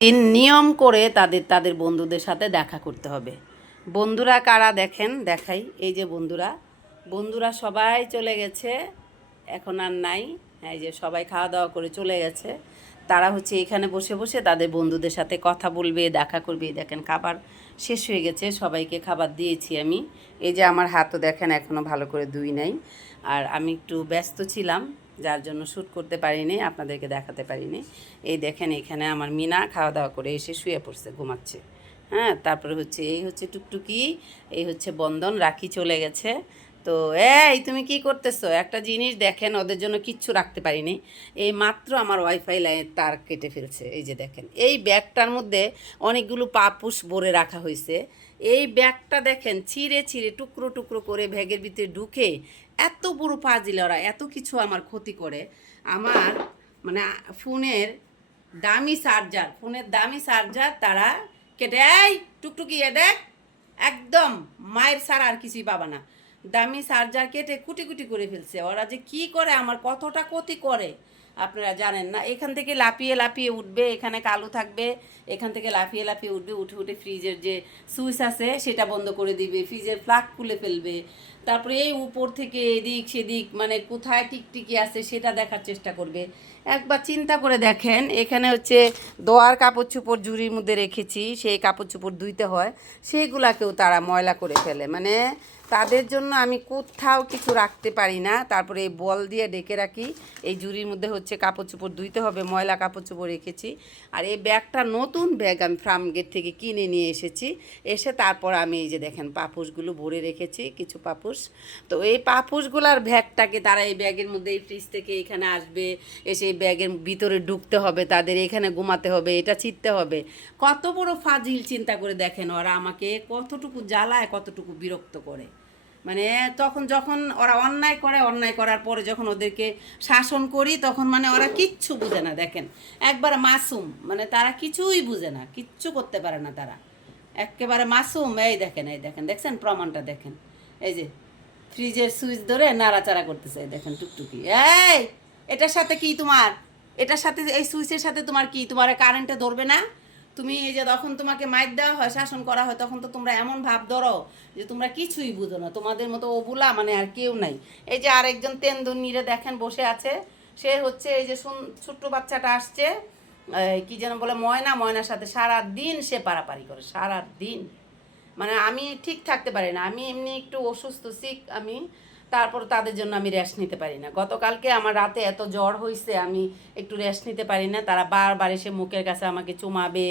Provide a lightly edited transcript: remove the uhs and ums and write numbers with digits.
দিন নিয়ম করে তাদের তাদের বন্ধুদের সাথে দেখা করতে হবে। বন্ধুরা কারা দেখেন, দেখাই। এই যে বন্ধুরা, বন্ধুরা সবাই চলে গেছে, এখন আর নাই। এই যে সবাই খাওয়া দাওয়া করে চলে গেছে। তারা হচ্ছে এখানে বসে বসে তাদের বন্ধুদের সাথে কথা বলবে, দেখা করবে। দেখেন খাবার শেষ হয়ে গেছে, সবাইকে খাবার দিয়েছি আমি। এই যে আমার হাতও দেখেন এখনও ভালো করে ধুই নাই। আর আমি একটু ব্যস্ত ছিলাম, যার জন্য শ্যুট করতে পারিনি, আপনাদেরকে দেখাতে পারিনি। এই দেখেন এখানে আমার মিনা খাওয়া দাওয়া করে এসে শুয়ে পড়ছে, ঘুমাচ্ছে। হ্যাঁ, তারপরে হচ্ছে এই হচ্ছে টুকটুকি, এই হচ্ছে বন্ধন, রাখি চলে গেছে। তো এই তুমি কি করতেছো? একটা জিনিস দেখেন, ওদের জন্য কিচ্ছু রাখতে পারিনি। এই মাত্র আমার ওয়াইফাই লাইনের তার কেটে ফেলছে। এই যে দেখেন, এই ব্যাগটার মধ্যে অনেকগুলো পাপুস ভরে রাখা হয়েছে। এই ব্যাগটা দেখেন ছিঁড়ে ছিঁড়ে টুকরো টুকরো করে ব্যাগের ভিতরে ঢুকে এত বড় ফাজিল, ওরা এত কিছু আমার ক্ষতি করে। আমার মানে ফোনের দামি চার্জার তারা কেটে, এই টুকটুকি এ দেখ, একদম মায়ের ছাড়া আর কিছুই পাবা না। দামি চার্জার কেটে কুটি কুটি করে ফেলছে। ওরা যে কি করে আমার কতটা ক্ষতি করে আপনারা জানেন না। এখান থেকে লাফিয়ে লাফিয়ে উঠবে, এখানে কালো থাকবে, এখান থেকে লাফিয়ে লাফিয়ে উঠবে, উঠে উঠে ফ্রিজের যে সুইচ আছে সেটা বন্ধ করে দিবে, ফ্রিজের প্লাগ খুলে ফেলবে। তারপরে এই উপর থেকে এদিক সেদিক মানে কোথায় টিকটিকি আছে সেটা দেখার চেষ্টা করবে। একবার চিন্তা করে দেখেন, এখানে হচ্ছে দোয়ার কাপড় চোপড় ঝুড়ির মধ্যে রেখেছি, সেই কাপড় চোপড় ধুইতে হয়, সেইগুলাকেও তারা ময়লা করে ফেলে। মানে তাদের জন্য আমি কোথাও কিছু রাখতে পারি না। তারপরে এই বল দিয়ে ডেকে রাখি, এই ঝুড়ির মধ্যে হচ্ছে কাপড় চোপড় ধুইতে হবে, ময়লা কাপড় চোপড় রেখেছি। আর এই ব্যাগটা নতুন ব্যাগ, আমি ফার্ম গেট থেকে কিনে নিয়ে এসেছি। এসে তারপর আমি এই যে দেখেন পাপোশগুলো ভরে রেখেছি, কিছু পাপোশ। তো এই পাপোশগুলার ব্যাগটাকে তারা এই ব্যাগের মধ্যে, এই ফ্রিজ থেকে এখানে আসবে, এসে এই ব্যাগের ভিতরে ঢুকতে হবে, তাদের এখানে ঘুমাতে হবে, এটা ছিঁড়তে হবে। কত বড় ফাজিল চিন্তা করে দেখেন, ওরা আমাকে কতটুকু জ্বালায়, কতটুকু বিরক্ত করে। মানে তখন যখন ওরা অন্যায় করে, অন্যায় করার পরে যখন ওদেরকে শাসন করি, তখন মানে ওরা কিচ্ছু বুঝে না। দেখেন একবারে মাসুম, মানে তারা কিছুই বুঝে না, কিচ্ছু করতে পারে না তারা, একেবারে মাসুম। এই দেখেন, এই দেখেন, দেখছেন প্রমাণটা দেখেন। এই যে ফ্রিজের সুইচ ধরে নাড়াচাড়া করতেছে, এই দেখেন টুকটুকি। এই এটার সাথে কি তোমার, এটার সাথে এই সুইচের সাথে তোমার কি, তোমার কারেন্টে ধরবে না? তুমি এই যে তখন তোমাকে মাইর দেওয়া হয়, শাসন করা হয়, তখন তো তোমরা এমন ভাব ধরো যে তোমরা কিছুই বুঝো না, তোমাদের মতো ওগুলা মানে আর কেউ নাই। এই যে আরেকজন তেন্দুনিরে দেখেন বসে আছে, সে হচ্ছে এই যে ছোট্ট বাচ্চাটা আসছে, কি যেন বলে, ময়না, ময়নার সাথে সারা দিন সে পারাপারি করে, সারা দিন। মানে আমি ঠিক থাকতে পারি না, আমি এমনি একটু অসুস্থ, সিক আমি, তারপর তাদের জন্য আমি রেস্ট নিতে পারি না। গতকালকে আমার রাতে এত জ্বর হয়েছে, আমি একটু রেস্ট নিতে পারি না। তারা বারবার এসে মুখের কাছে আমাকে চুমাবে,